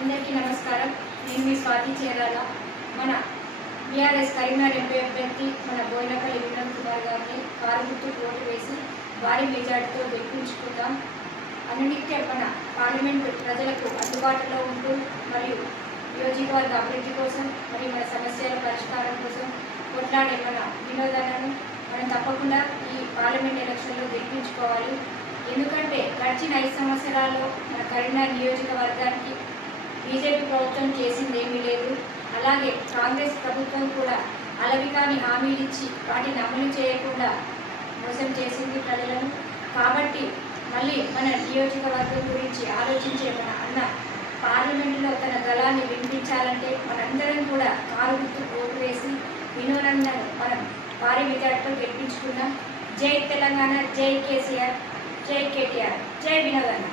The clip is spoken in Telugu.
అందరికీ నమస్కారం. నేను మీ స్వాతి చేరాల. మన బీఆర్ఎస్ కరీంనగర్ ఎంపీ అభ్యర్థి మన బోయినపల్లి వినోద్ కుమార్ గారిని కారు గుర్తుకు ఓటు వేసి భారీ మెజార్టీతో గెలిపించుకుందాం. అనునిత్యం మన పార్లమెంటు ప్రజలకు అందుబాటులో ఉంటూ మరియు నియోజకవర్గ అభివృద్ధి కోసం మరియు మన సమస్యల పరిష్కారం కోసం కొట్లాడే మన వినోదాలను మనం తప్పకుండా ఈ పార్లమెంట్ ఎలక్షన్లో గెలిపించుకోవాలి. ఎందుకంటే గడిచిన 5 సంవత్సరాల్లో మన కరీంనగర్ నియోజకవర్గానికి బీజేపీ ప్రభుత్వం చేసింది ఏమీ లేదు. అలాగే కాంగ్రెస్ ప్రభుత్వం కూడా అలవికాని హామీలు ఇచ్చి వాటిని అమలు చేయకుండా మోసం చేసింది ప్రజలను. కాబట్టి మళ్ళీ మన నియోజకవర్గం గురించి ఆలోచించే మన అన్న పార్లమెంటులో తన గళాన్ని వినిపించాలంటే మనందరం కూడా కారు గుర్తుకు ఓటు వేసి వినోదన్నను మనం భారీ మెజార్టీతో గెలిపించుకున్నాం. జై తెలంగాణ, జై కేసీఆర్, జై కేటీఆర్, జై వినోదన్న.